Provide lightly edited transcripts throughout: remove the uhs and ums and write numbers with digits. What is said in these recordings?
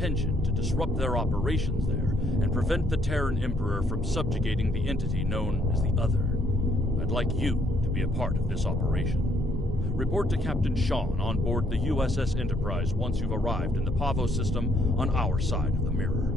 intention to disrupt their operations there and prevent the Terran Emperor from subjugating the entity known as the Other. I'd like you to be a part of this operation. Report to Captain Sean on board the USS Enterprise once you've arrived in the Pavo system on our side of the mirror.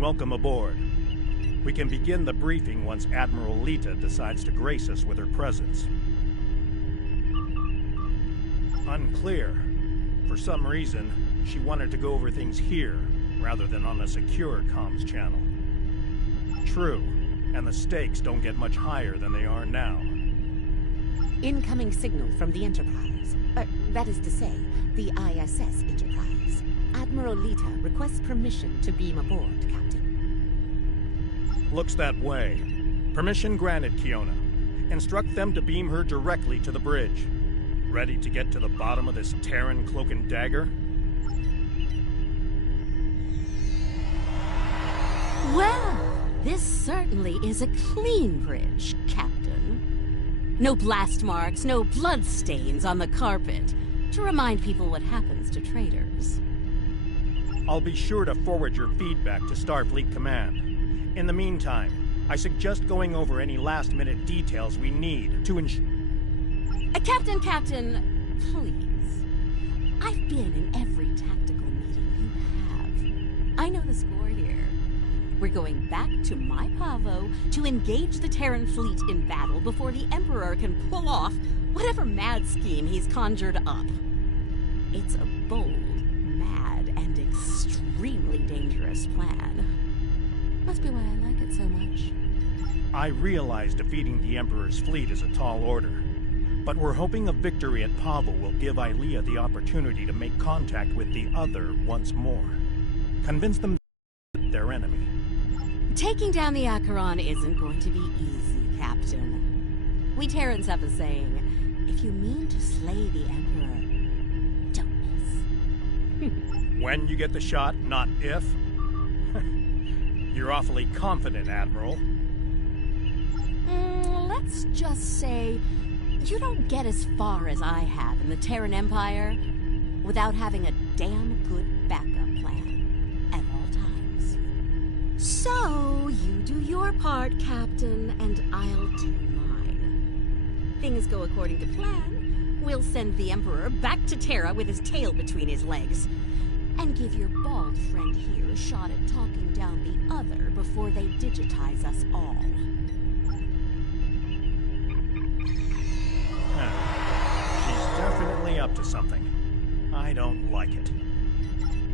Welcome aboard. We can begin the briefing once Admiral Lita decides to grace us with her presence. Unclear. For some reason, she wanted to go over things here, rather than on a secure comms channel. True, and the stakes don't get much higher than they are now. Incoming signal from the Enterprise. That is to say, the ISS Enterprise. Admiral Lita requests permission to beam aboard, Captain. Looks that way. Permission granted, Kiona. Instruct them to beam her directly to the bridge. Ready to get to the bottom of this Terran cloak and dagger? Well, this certainly is a clean bridge, Captain. No blast marks, no blood stains on the carpet, to remind people what happens to traitors. I'll be sure to forward your feedback to Starfleet Command. In the meantime, I suggest going over any last-minute details we need to Captain, please. I've been in every tactical meeting you have. I know the score here. We're going back to my Pavo to engage the Terran fleet in battle before the Emperor can pull off whatever mad scheme he's conjured up. It's a bold, mad, and extremely dangerous plan. Must be why I like it so much. I realize defeating the Emperor's fleet is a tall order, but we're hoping a victory at Pavo will give Ilea the opportunity to make contact with the Other once more. Convince them that they're enemy. Taking down the Acheron isn't going to be easy, Captain. We Terrans have a saying, if you mean to slay the Emperor, don't miss. When you get the shot, not if? You're awfully confident, Admiral. Let's just say you don't get as far as I have in the Terran Empire without having a damn good backup plan at all times. So, you do your part, Captain, and I'll do mine. Things go according to plan. We'll send the Emperor back to Terra with his tail between his legs. And give your bald friend here a shot at talking down the Other before they digitize us all. She's definitely up to something. I don't like it.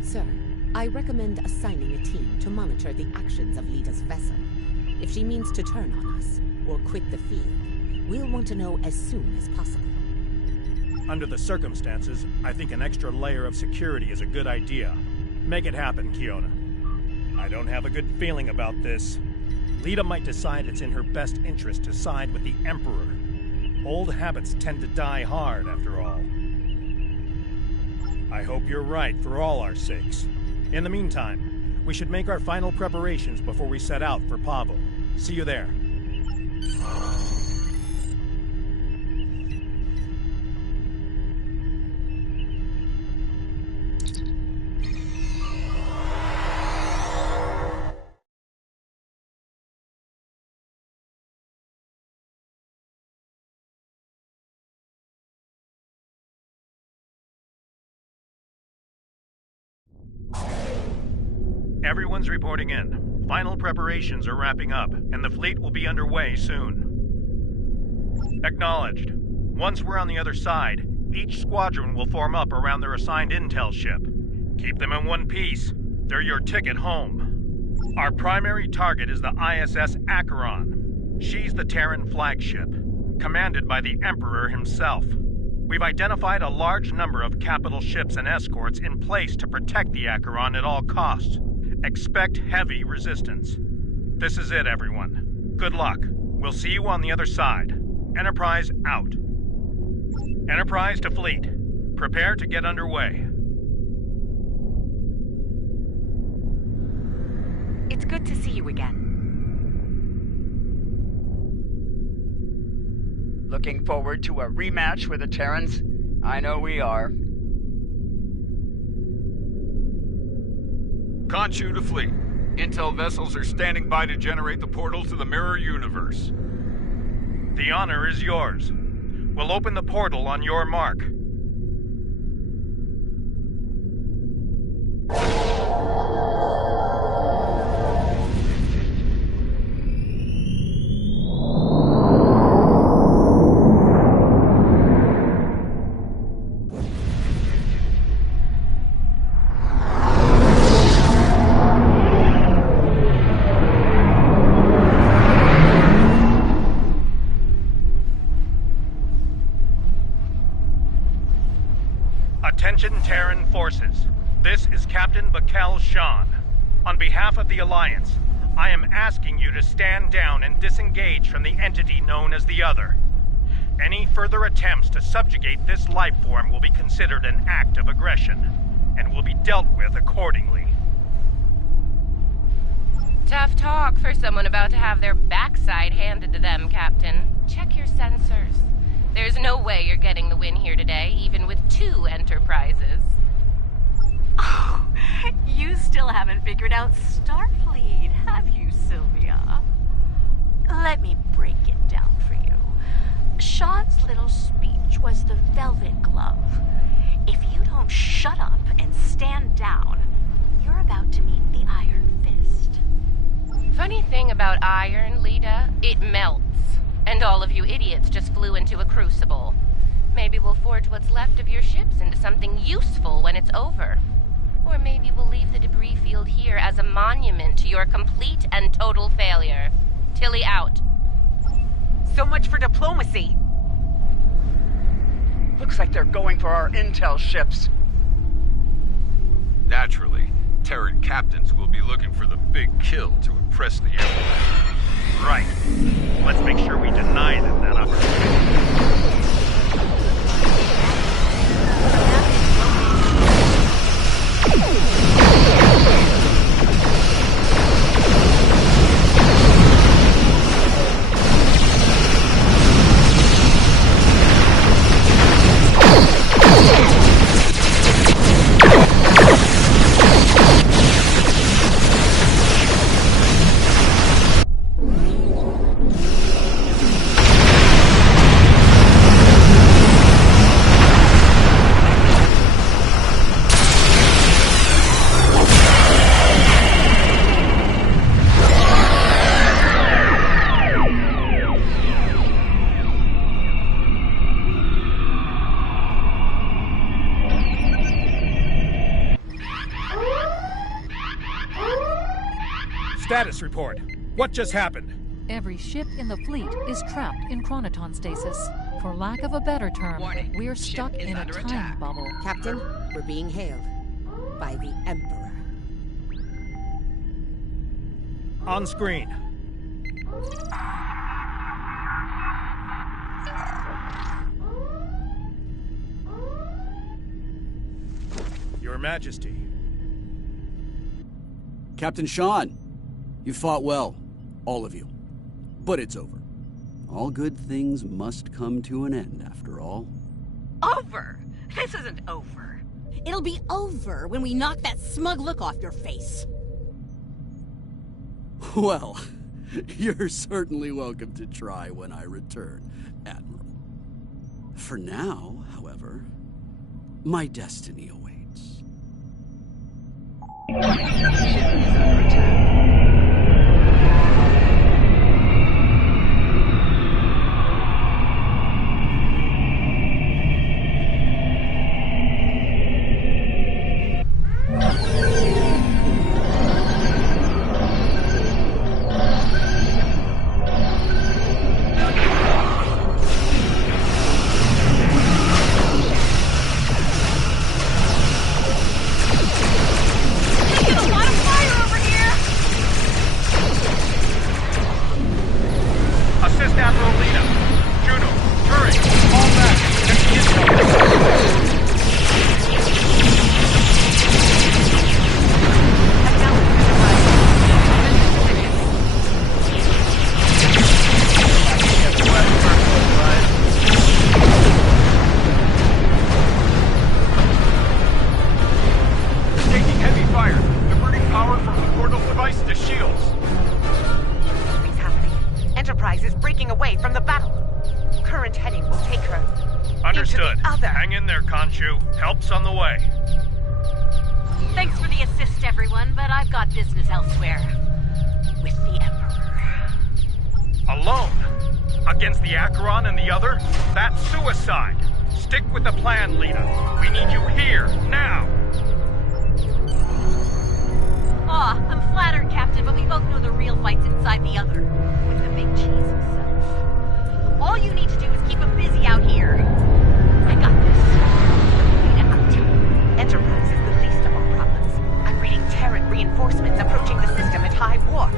Sir, I recommend assigning a team to monitor the actions of Lita's vessel. If she means to turn on us, or quit the field, we'll want to know as soon as possible. Under the circumstances, I think an extra layer of security is a good idea. Make it happen, Kiona. I don't have a good feeling about this. Lita might decide it's in her best interest to side with the Emperor. Old habits tend to die hard, after all. I hope you're right for all our sakes. In the meantime, we should make our final preparations before we set out for Pavo. See you there. Everyone's reporting in. Final preparations are wrapping up, and the fleet will be underway soon. Acknowledged. Once we're on the other side, Each squadron will form up around their assigned intel ship. Keep them in one piece. They're your ticket home. Our primary target is the ISS Acheron. She's the Terran flagship, commanded by the Emperor himself. We've identified a large number of capital ships and escorts in place to protect the Acheron at all costs. Expect heavy resistance. This is it, everyone. Good luck. We'll see you on the other side. Enterprise out. Enterprise to fleet. Prepare to get underway. It's good to see you again. Looking forward to a rematch with the Terrans? I know we are. Khonshu to fleet. Intel vessels are standing by to generate the portal to the mirror universe. The honor is yours. We'll open the portal on your mark. Attention Terran forces. This is Captain Bakel Shan. On behalf of the Alliance, I am asking you to stand down and disengage from the entity known as the Other. Any further attempts to subjugate this life form will be considered an act of aggression, and will be dealt with accordingly. Tough talk for someone about to have their backside handed to them, Captain. Check your sensors. There's no way you're getting the win here today, even with 2 Enterprises. Oh, you still haven't figured out Starfleet, have you, Sylvia? Let me break it down for you. Sean's little speech was the velvet glove. If you don't shut up and stand down, you're about to meet the Iron Fist. Funny thing about iron, Lita, it melts. And all of you idiots just flew into a crucible. Maybe we'll forge what's left of your ships into something useful when it's over. Or maybe we'll leave the debris field here as a monument to your complete and total failure. Tilly out. So much for diplomacy. Looks like they're going for our intel ships. Naturally, Terran captains will be looking for the big kill to impress the Emperor. Right. Let's make sure we deny them that opportunity. Status report. What just happened? Every ship in the fleet is trapped in chronoton stasis. For lack of a better term, Warning. we're stuck Ship is in a under time attack. bubble. Captain, we're being hailed by the Emperor. On screen. Your Majesty. Captain Sean, you fought well, all of you. But it's over. All good things must come to an end, after all. Over? This isn't over. It'll be over when we knock that smug look off your face. Well, you're certainly welcome to try when I return, Admiral. For now, however, my destiny awaits. Help's on the way. Thanks for the assist, everyone, but I've got business elsewhere. With the Emperor. Alone? Against the Acheron and the other? That's suicide! Stick with the plan, Lita. We need you here, now! Aw, I'm flattered, Captain, but we both know the real fight's inside the other. With the big cheese himself. All you need to do is keep him busy out here. I got this. Lita, I'm too. Enterprise is the least of our problems. I'm reading Terran reinforcements approaching the system at high warp.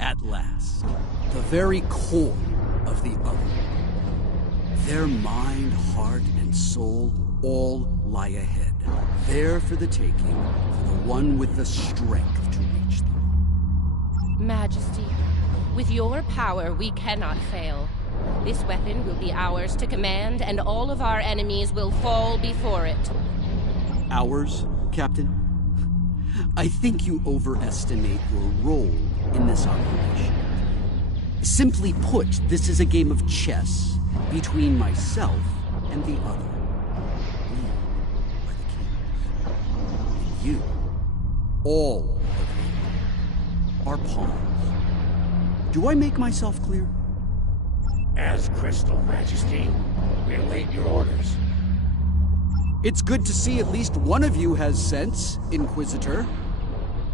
At last, the very core of the other. Their mind, heart, and soul all lie ahead, there for the taking, for the one with the strength to reach them. Majesty, with your power, we cannot fail. This weapon will be ours to command, and all of our enemies will fall before it. Ours, Captain? I think you overestimate your role in this operation. Simply put, this is a game of chess between myself and the other. We are the kings. You, all of you, are pawns. Do I make myself clear? As crystal, Majesty. We await your orders. It's good to see at least one of you has sense, Inquisitor.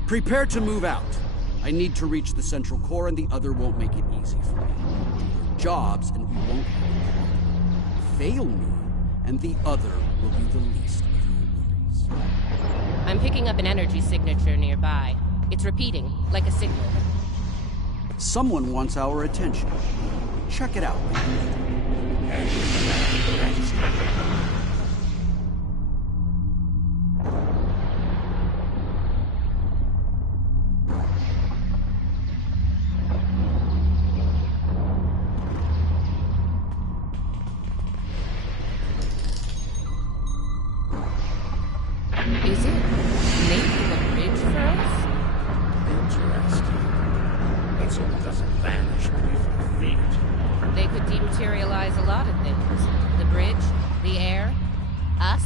Prepare to move out. I need to reach the central core, and the other won't make it easy for me. Do your jobs, and we won't have a problem. Fail me, and the other will be the least of your worries. I'm picking up an energy signature nearby. It's repeating, like a signal. Someone wants our attention. Check it out. Is it making a bridge for us? Interesting. Let's hope it doesn't vanish beneath our feet. They could dematerialize a lot of things. The bridge, the air, us.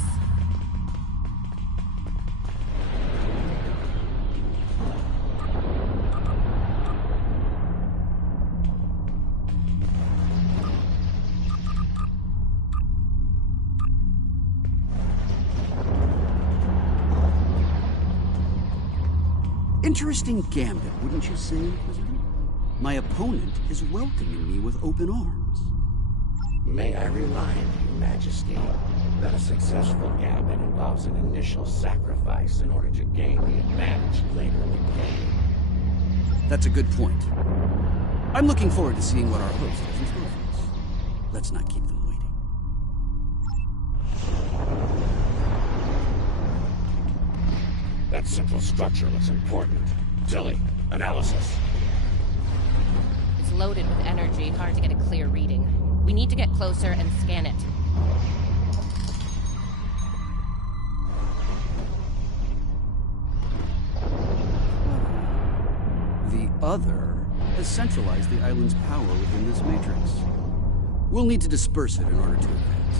Interesting gambit, wouldn't you say, Inquisitor? My opponent is welcoming me with open arms. May I remind you, Majesty, that a successful gambit involves an initial sacrifice in order to gain the advantage later in the game. That's a good point. I'm looking forward to seeing what our host has in store for us. Let's not keep them waiting. That central structure looks important. Tilly, analysis. It's loaded with energy, hard to get a clear reading. We need to get closer and scan it. The other has centralized the island's power within this matrix. We'll need to disperse it in order to advance.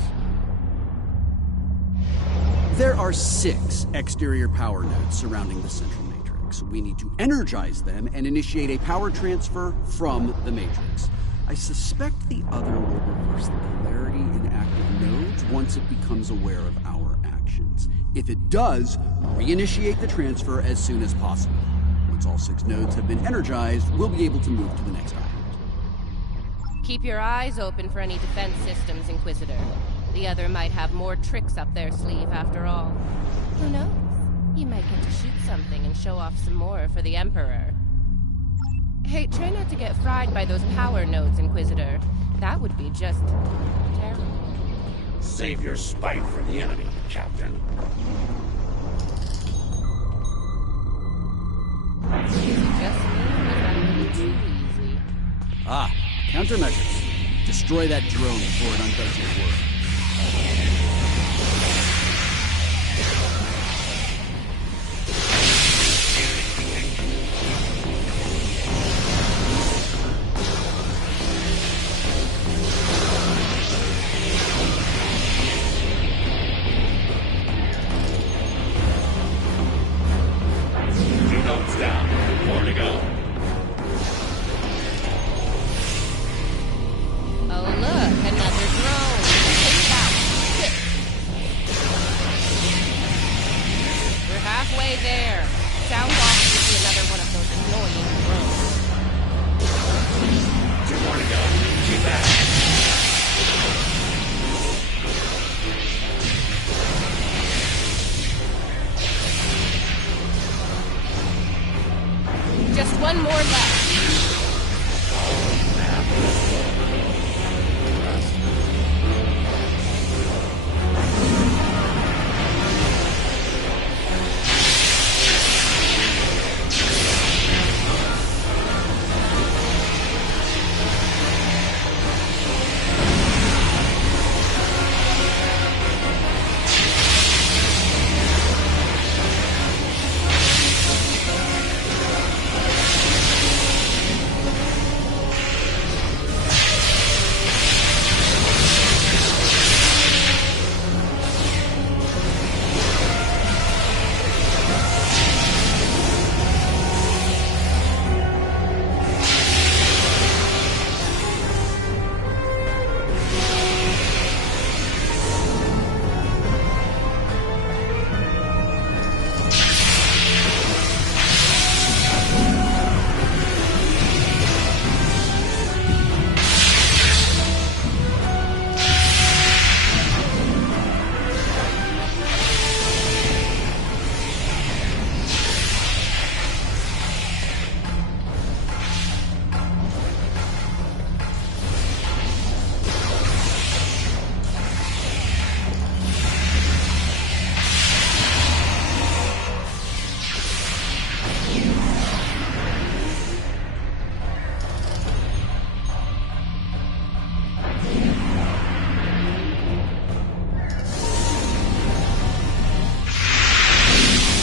There are 6 exterior power nodes surrounding the central matrix. We need to energize them and initiate a power transfer from the matrix. I suspect the other will reverse the polarity in active nodes once it becomes aware of our actions. If it does, reinitiate the transfer as soon as possible. Once all 6 nodes have been energized, we'll be able to move to the next island. Keep your eyes open for any defense systems, Inquisitor. The other might have more tricks up their sleeve after all. Who knows? You might get to shoot something and show off some more for the Emperor. Hey, try not to get fried by those power nodes, Inquisitor. That would be just terrible. Save your spite for the enemy, Captain. Just me, or is that a little too easy? Ah, countermeasures. Destroy that drone before it undoes your work. One more left.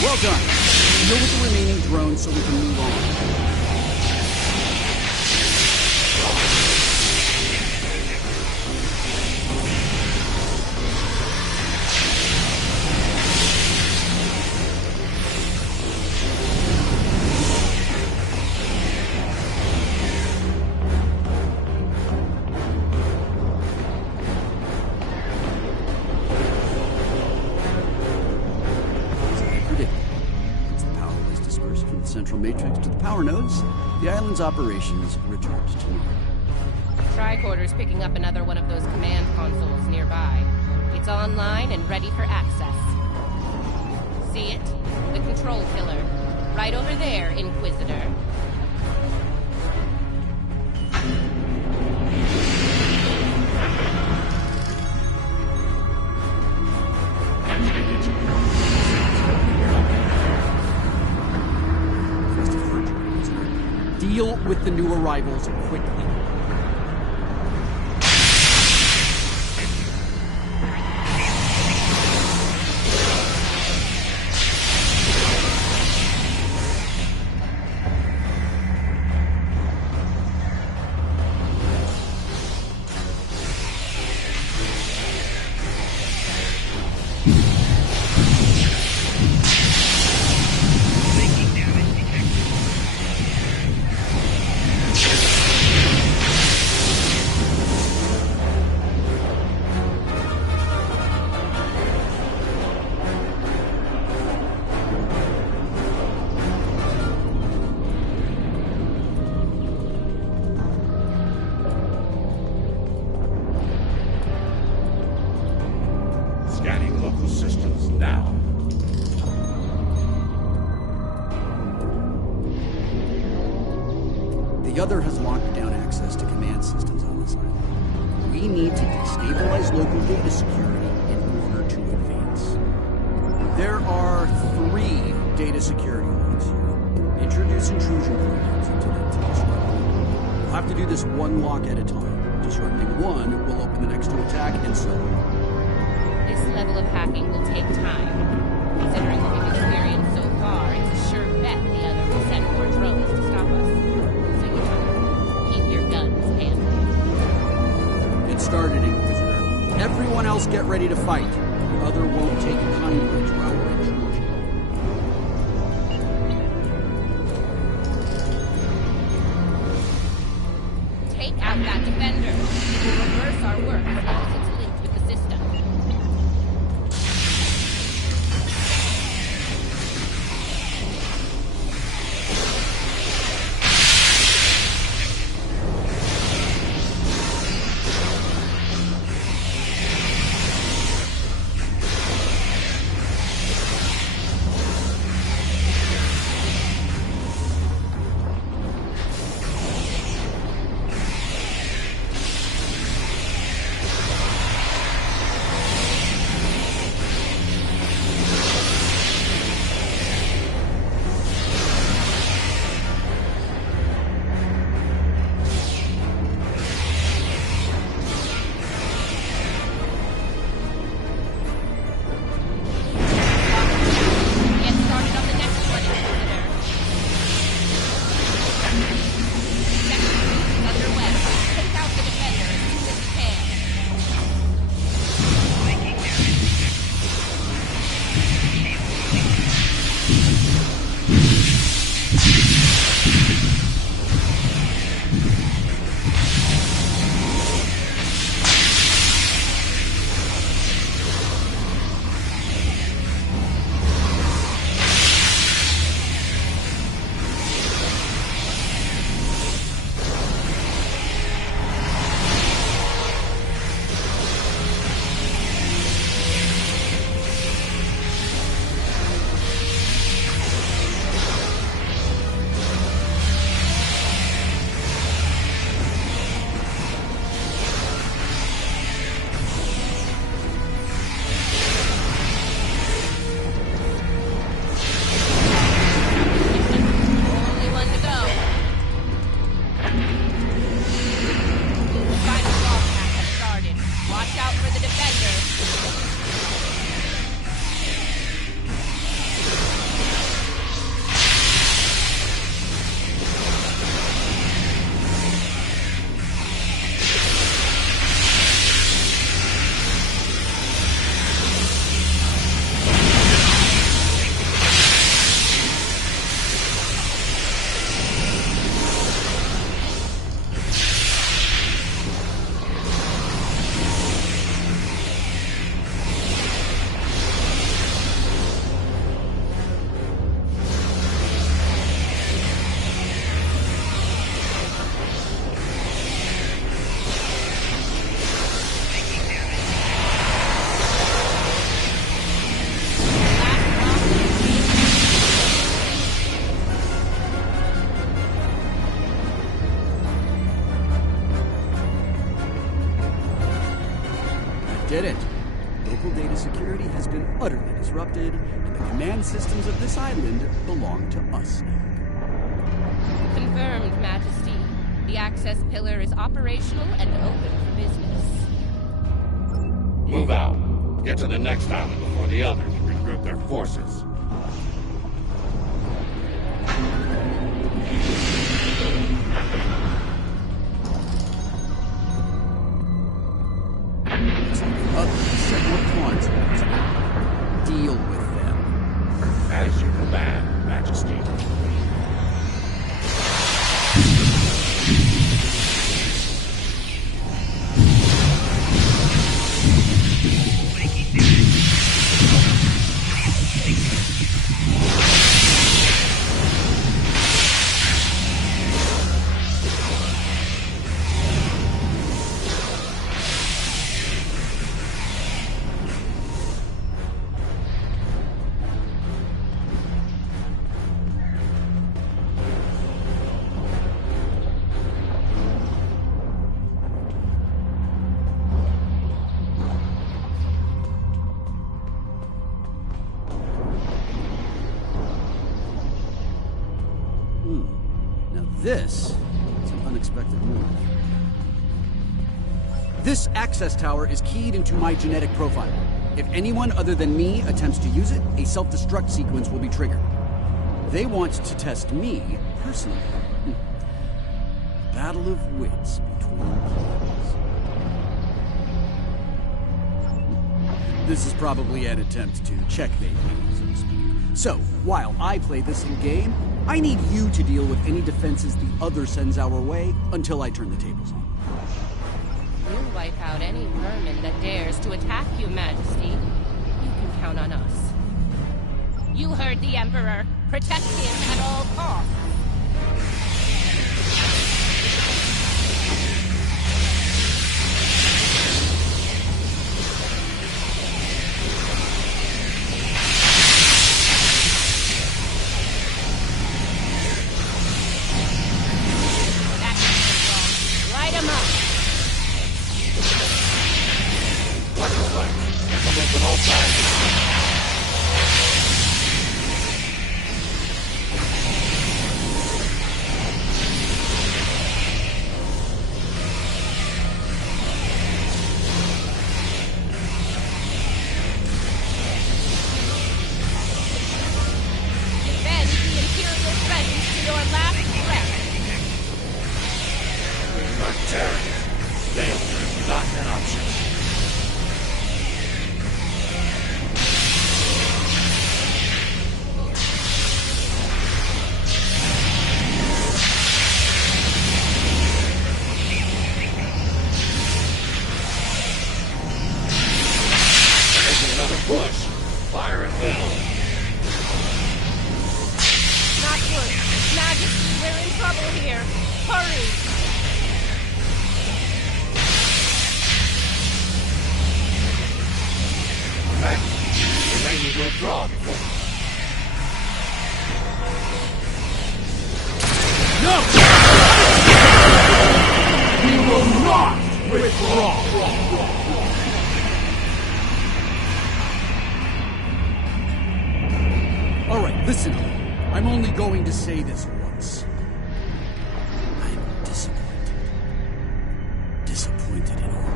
Well done. Deal with the remaining drones so we can move on. Central matrix to the power nodes, the island's operations returned to normal. Tricorder's picking up another one of those command consoles nearby. It's online and ready for access. See it? The control pillar. Right over there, Inquisitor. Deal with the new arrivals quickly. systems now. The other has locked down access to command systems on this island. We need to destabilize local data security in order to advance. There are 3 data security logs here. Introduce intrusion programs into them to disrupt them. We'll have to do this one lock at a time. Disrupting one will open the next to attack, and so on. This level of hacking will take time. Considering what we've experienced so far, it's a sure bet the other will send more drones to stop us. So you know, keep your guns handy. Get started, Inquisitor. Everyone else get ready to fight. The other won't take kindly to our intrusion. Take out that defender. It will reverse our work as long as it's linked with the system. Did it. Local data security has been utterly disrupted, and the command systems of this island belong to us now. Confirmed, Majesty. The access pillar is operational and open for business. Move out. Get to the next island before the others regroup their forces. Deal with them. As you command, Majesty. This is an unexpected move. This access tower is keyed into my genetic profile. If anyone other than me attempts to use it, a self-destruct sequence will be triggered. They want to test me personally. Battle of wits between kids. This is probably an attempt to checkmate me, so to speak. So, while I play this in game, I need you to deal with any defenses the other sends our way until I turn the tables on. We'll wipe out any vermin that dares to attack you, Majesty. You can count on us. You heard the Emperor. Protect him at all costs. Alright, listen. I'm only going to say this once. I'm disappointed. Disappointed in all.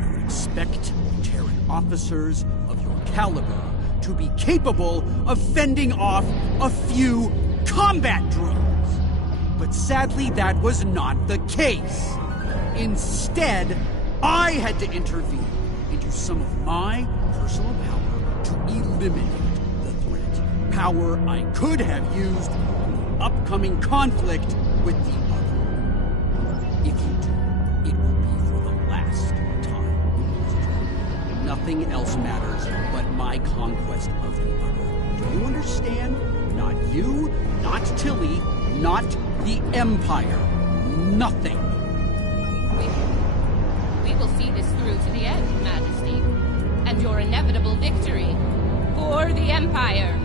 I would expect Terran officers of your caliber to be capable of fending off a few combat drones. But sadly, that was not the case. Instead, I had to intervene and use some of my personal power to eliminate the threat. Power I could have used in the upcoming conflict with the other. If you do, it will be for the last time. Nothing else matters but my conquest of the other. Do you understand? Not you, not Tilly, not the Empire. Nothing. We will see this through to the end, Majesty. And your inevitable victory for the Empire.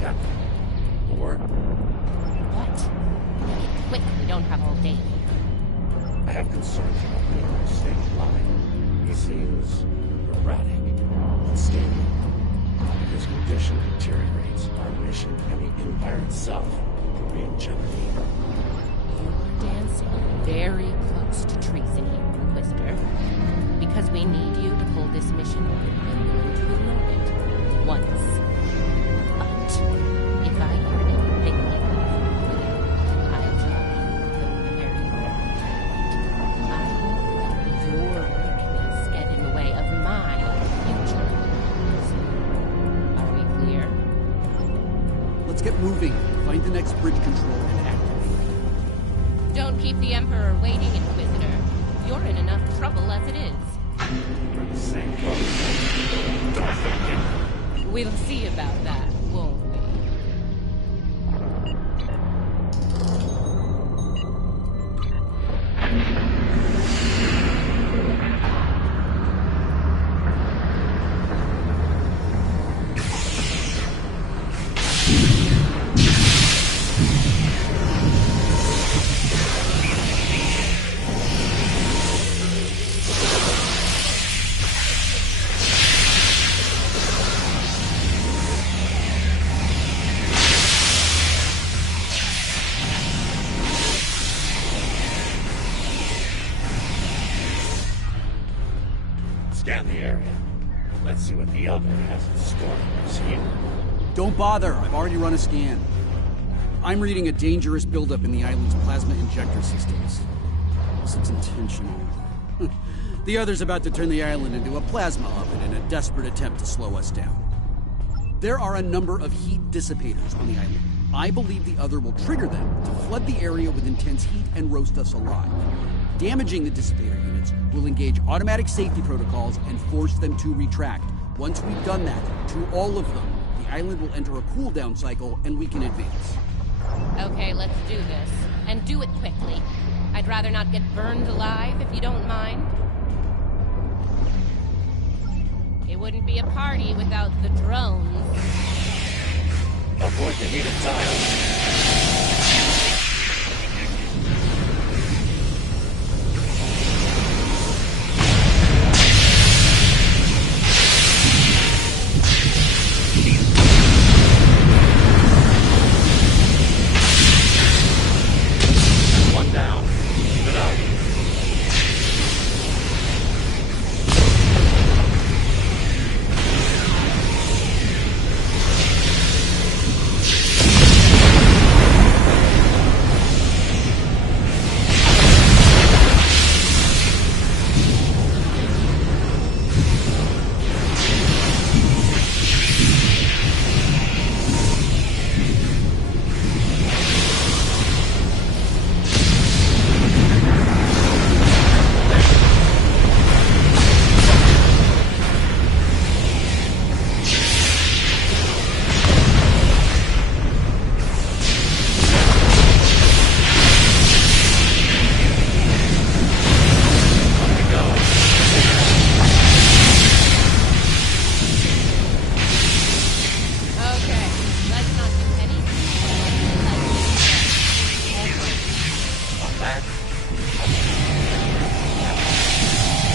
Captain. Or... What? Make it quick, we don't have all day here. I have concerns about Leo's state of mind. He seems erratic, unstable. If his condition deteriorates, our mission and the Empire itself will be in jeopardy. You're dancing very close to treason here, Inquisitor. Because we need you to pull this mission, I'm going to ignore it. Once. But if I hear anything like that, I'll tell you very well. I won't let your weakness get in the way of my future. Are we clear? Let's get moving. Find the next bridge control and activate. Don't keep the Emperor waiting, Inquisitor. You're in enough trouble as it is. Same boat. We'll see about that, won't we? Scan the area. Let's see what the other has in store for us here. Don't bother. I've already run a scan. I'm reading a dangerous buildup in the island's plasma injector systems. This looks intentional. The other's about to turn the island into a plasma oven in a desperate attempt to slow us down. There are a number of heat dissipators on the island. I believe the other will trigger them to flood the area with intense heat and roast us alive. Damaging the dissipator units will engage automatic safety protocols and force them to retract. Once we've done that, to all of them, the island will enter a cooldown cycle and we can advance. Okay, let's do this. And do it quickly. I'd rather not get burned alive, if you don't mind. It wouldn't be a party without the drones. Avoid the heated tiles.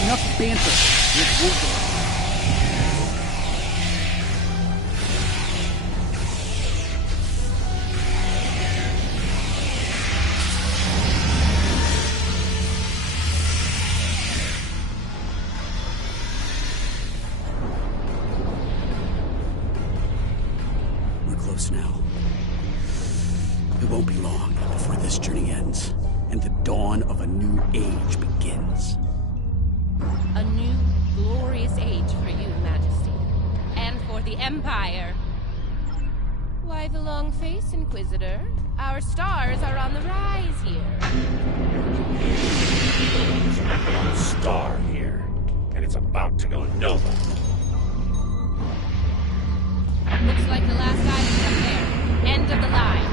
Enough banter. Let's work on it. We're close now. It won't be long before this journey ends, and the dawn of a new age begins. A new, glorious age for you, Majesty. And for the Empire. Why the long face, Inquisitor? Our stars are on the rise here. There's one star here, and it's about to go nova. Looks like the last island up there. End of the line.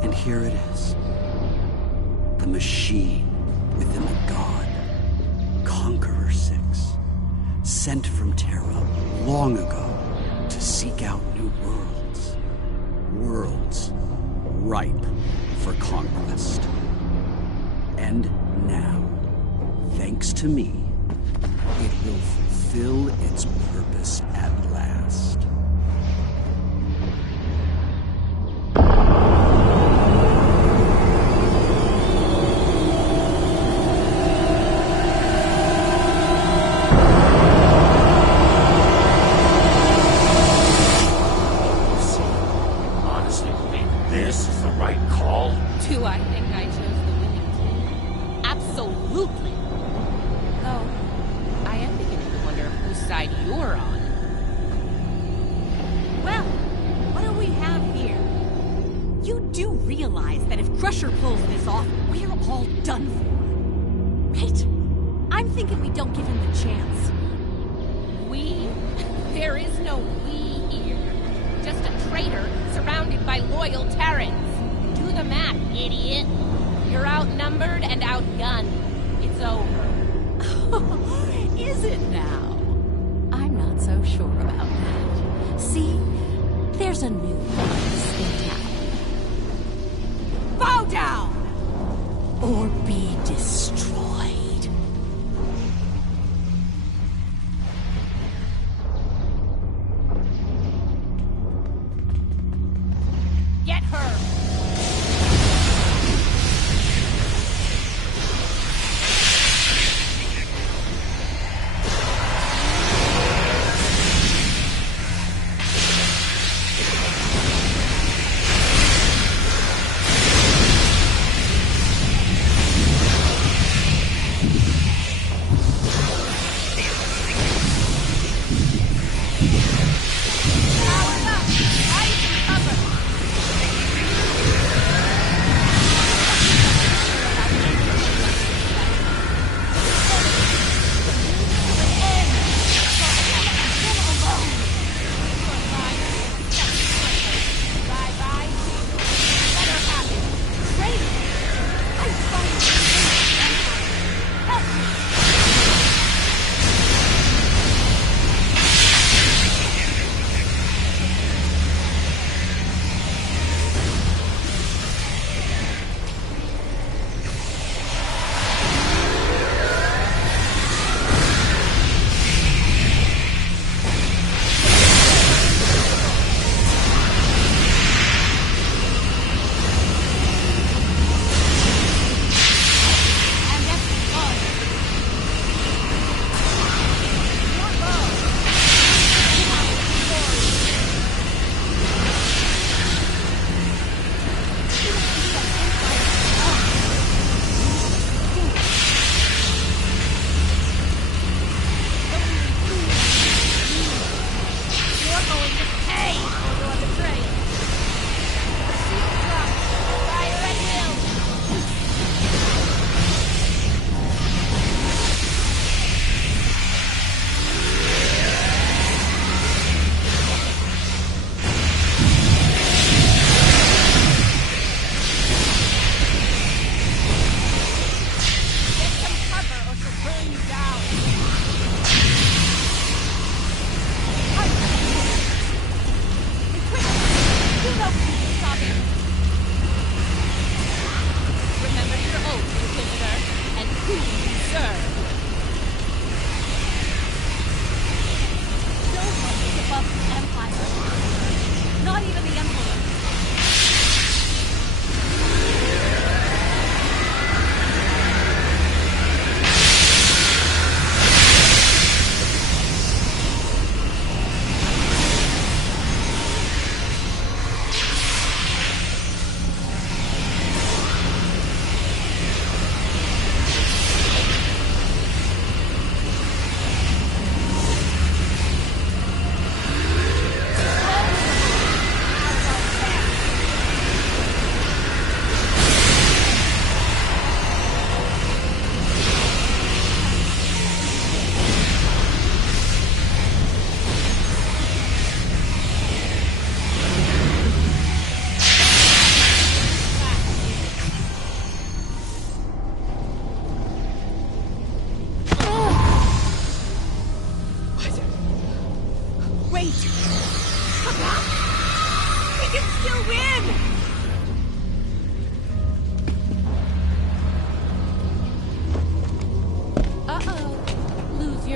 And here it is. The machine within the god. Conqueror 6. Sent from Terra long ago to seek out new worlds. Worlds ripe for conquest. And now, thanks to me, it will fulfill its purpose at last. Honestly believe this is the right call? Do I think I chose the winning team? Absolutely. Though, I am beginning to wonder whose side you're on. Well, what do we have here? You do realize that if Crusher pulls this off, we're all done for, right? I'm thinking we don't give him the chance. We? There is no we here. Just a traitor surrounded by loyal Terrans. Do the math, idiot. You're outnumbered and outgunned. It's over. Is it now? I'm not so sure about that. See, there's a new boss in town. Bow down! Or be destroyed. Get her!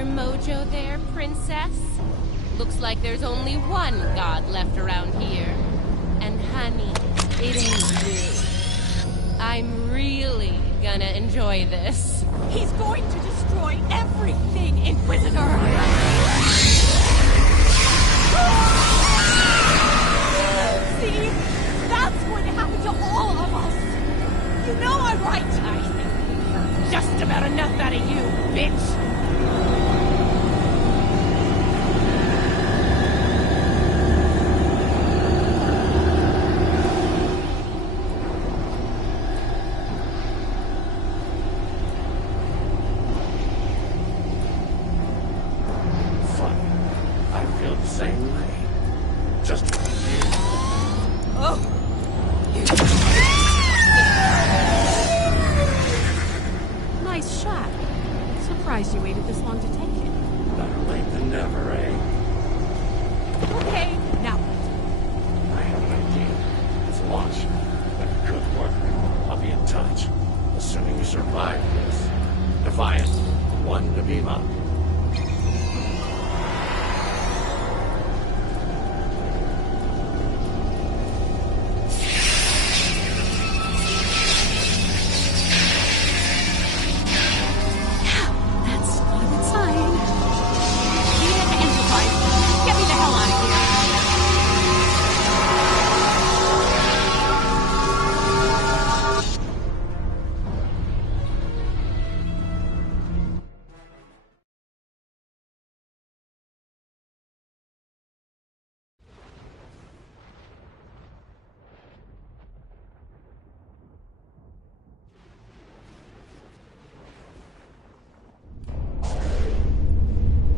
your mojo there, princess? Looks like there's only one god left around here. And honey, it ain't me. I'm really gonna enjoy this. He's going to destroy everything, Inquisitor! See? That's going to happen to all of us! You know I'm right! I think we've heard just about enough out of you, bitch!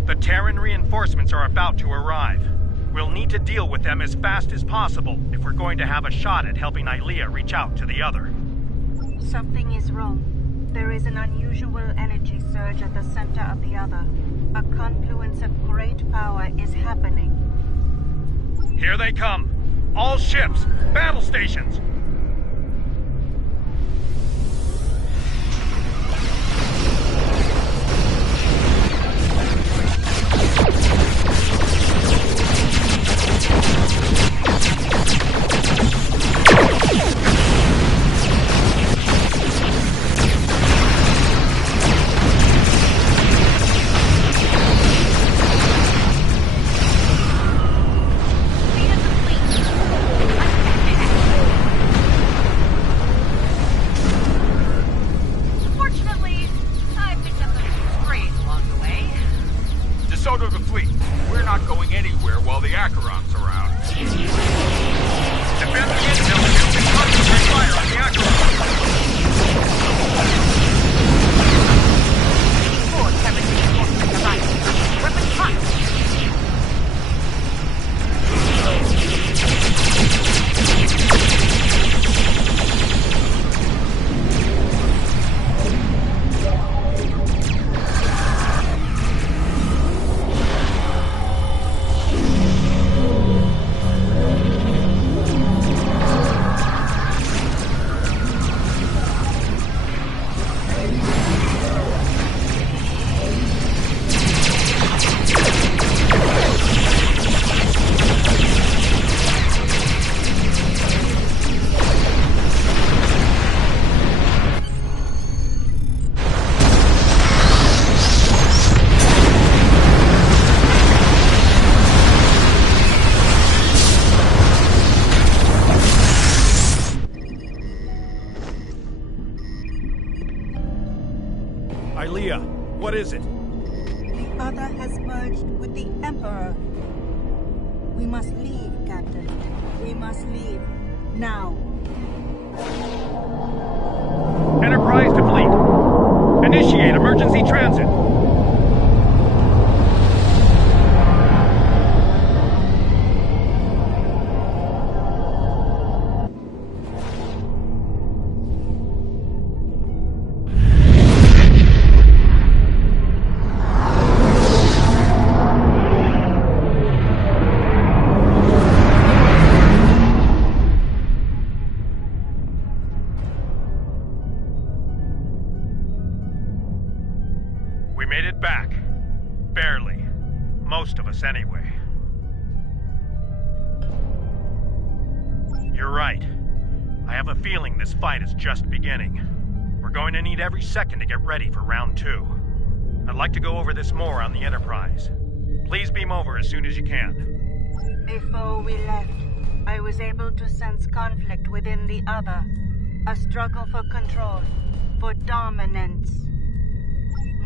The Terran reinforcements are about to arrive. We'll need to deal with them as fast as possible if we're going to have a shot at helping Ilea reach out to the other. Something is wrong. There is an unusual energy surge at the center of the other. A confluence of great power is happening. Here they come! All ships! Battle stations! Ilea, what is it? The other has merged with the Emperor. We must leave, Captain. We must leave. Now. Enterprise to fleet. Initiate emergency transit. Barely. Most of us, anyway. You're right. I have a feeling this fight is just beginning. We're going to need every second to get ready for round 2. I'd like to go over this more on the Enterprise. Please beam over as soon as you can. Before we left, I was able to sense conflict within the other. A struggle for control, for dominance.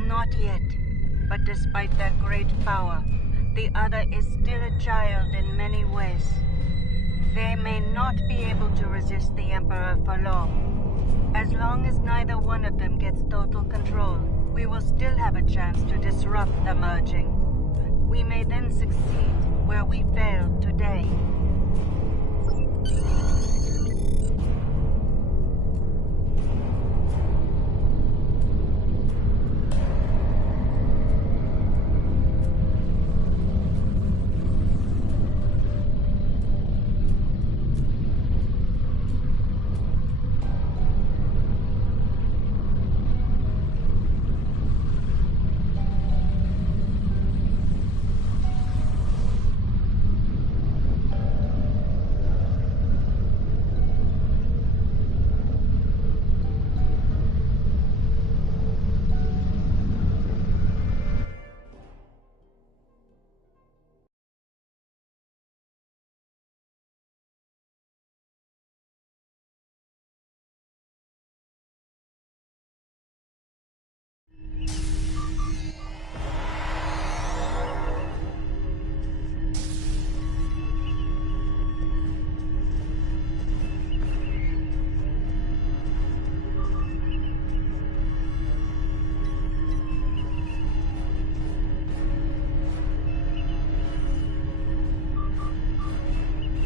Not yet, but despite their great power, the other is still a child in many ways. They may not be able to resist the Emperor for long. As long as neither one of them gets total control, we will still have a chance to disrupt the merging. We may then succeed where we failed today.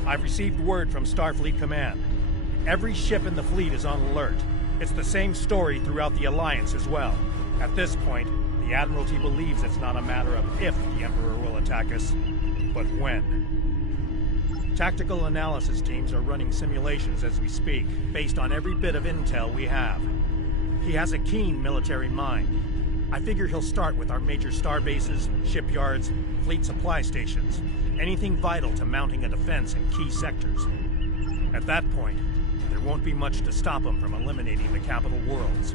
I've received word from Starfleet Command. Every ship in the fleet is on alert. It's the same story throughout the Alliance as well. At this point, the Admiralty believes it's not a matter of if the Emperor will attack us, but when. Tactical analysis teams are running simulations as we speak, based on every bit of intel we have. He has a keen military mind. I figure he'll start with our major starbases, shipyards, fleet supply stations, anything vital to mounting a defense in key sectors. At that point, there won't be much to stop him from eliminating the capital worlds.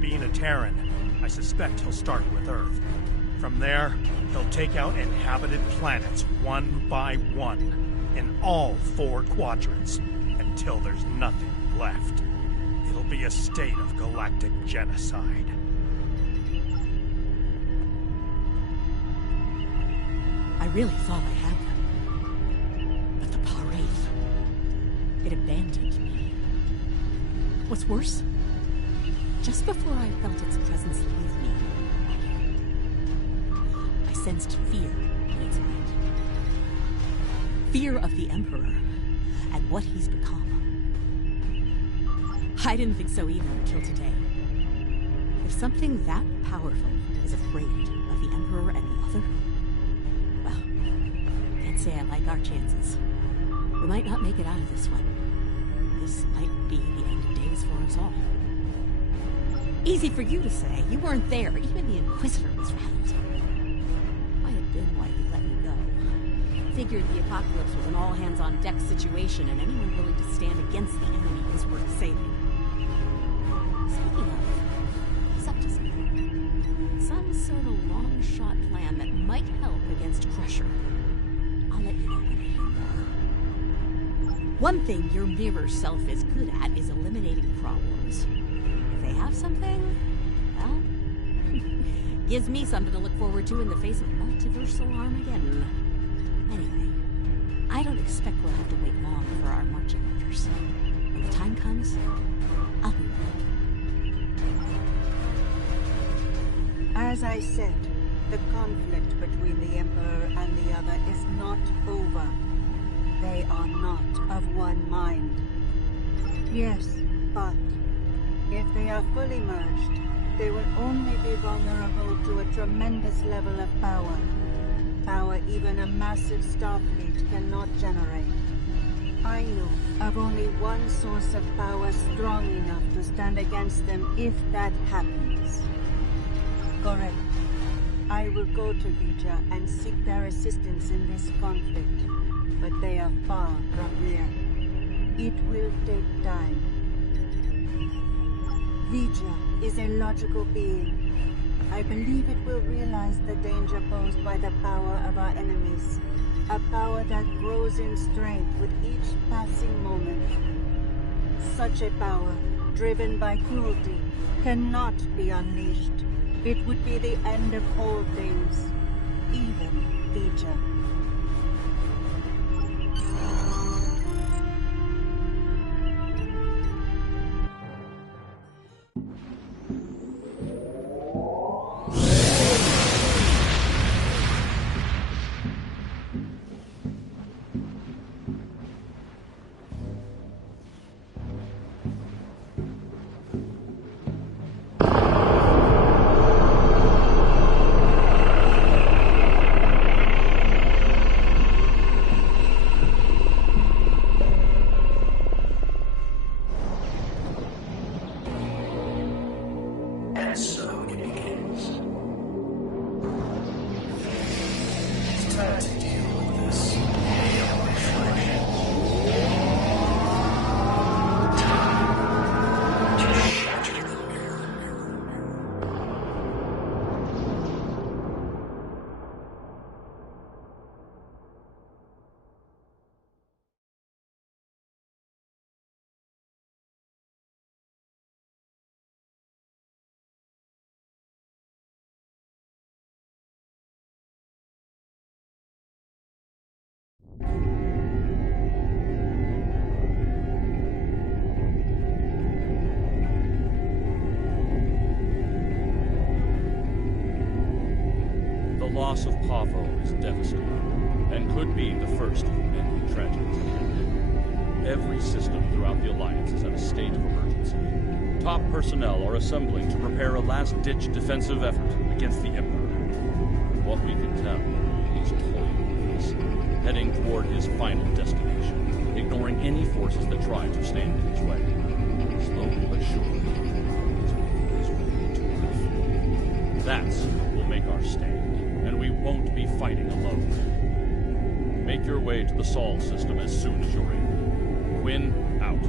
Being a Terran, I suspect he'll start with Earth. From there, he'll take out inhabited planets one by one, in all 4 quadrants, until there's nothing left. It'll be a state of galactic genocide. I really thought I had them. But the Paraith, it abandoned me. What's worse, just before I felt its presence leave me, I sensed fear in its mind. Fear of the Emperor and what he's become. I didn't think so either until today. If something that powerful is afraid of the Emperor and the other, well, can't say I like our chances. We might not make it out of this one. This might be the end of days for us all. Easy for you to say. You weren't there. Even the Inquisitor was rattled. Might have been why he let me go. Figured the apocalypse was an all-hands-on-deck situation, and anyone willing to stand against the enemy was worth saving. Speaking of, he's up to something. Some sort of long-shot plan that might help against Crusher. I'll let you know when I hear more. One thing your mirror self is good at is eliminating problems. If they have something, well, gives me something to look forward to in the face of multiversal Armageddon. Anyway, I don't expect we'll have to wait long for our marching orders. When the time comes, I'll be ready. As I said, the conflict between the Emperor and the other is not over. They are not of one mind. Yes, but if they are fully merged, they will only be vulnerable to a tremendous level of power. Power even a massive starfleet cannot generate. I know of only one source of power strong enough to stand against them if that happens. Correct. I will go to Vija and seek their assistance in this conflict, but they are far from here. It will take time. Vija is a logical being. I believe it will realize the danger posed by the power of our enemies. A power that grows in strength with each passing moment. Such a power, driven by cruelty, cannot be unleashed. It would be the end of all things, even Vija. And so it begins. It's time to deal with this pale reflection. Time to shatter the mirror. The loss of Pavo is devastating, and could be the first of many tragedies ahead. Every system throughout the Alliance is at a state of emergency. Top personnel are assembling to prepare a last-ditch defensive effort against the Emperor. From what we can tell, he's toying with us, heading toward his final destination, ignoring any forces that try to stand in his way. Slowly but surely, he's making his way to Earth. That's what will make our stand, and we won't be fighting alone. Make your way to the Sol system as soon as you're able. Quinn, out.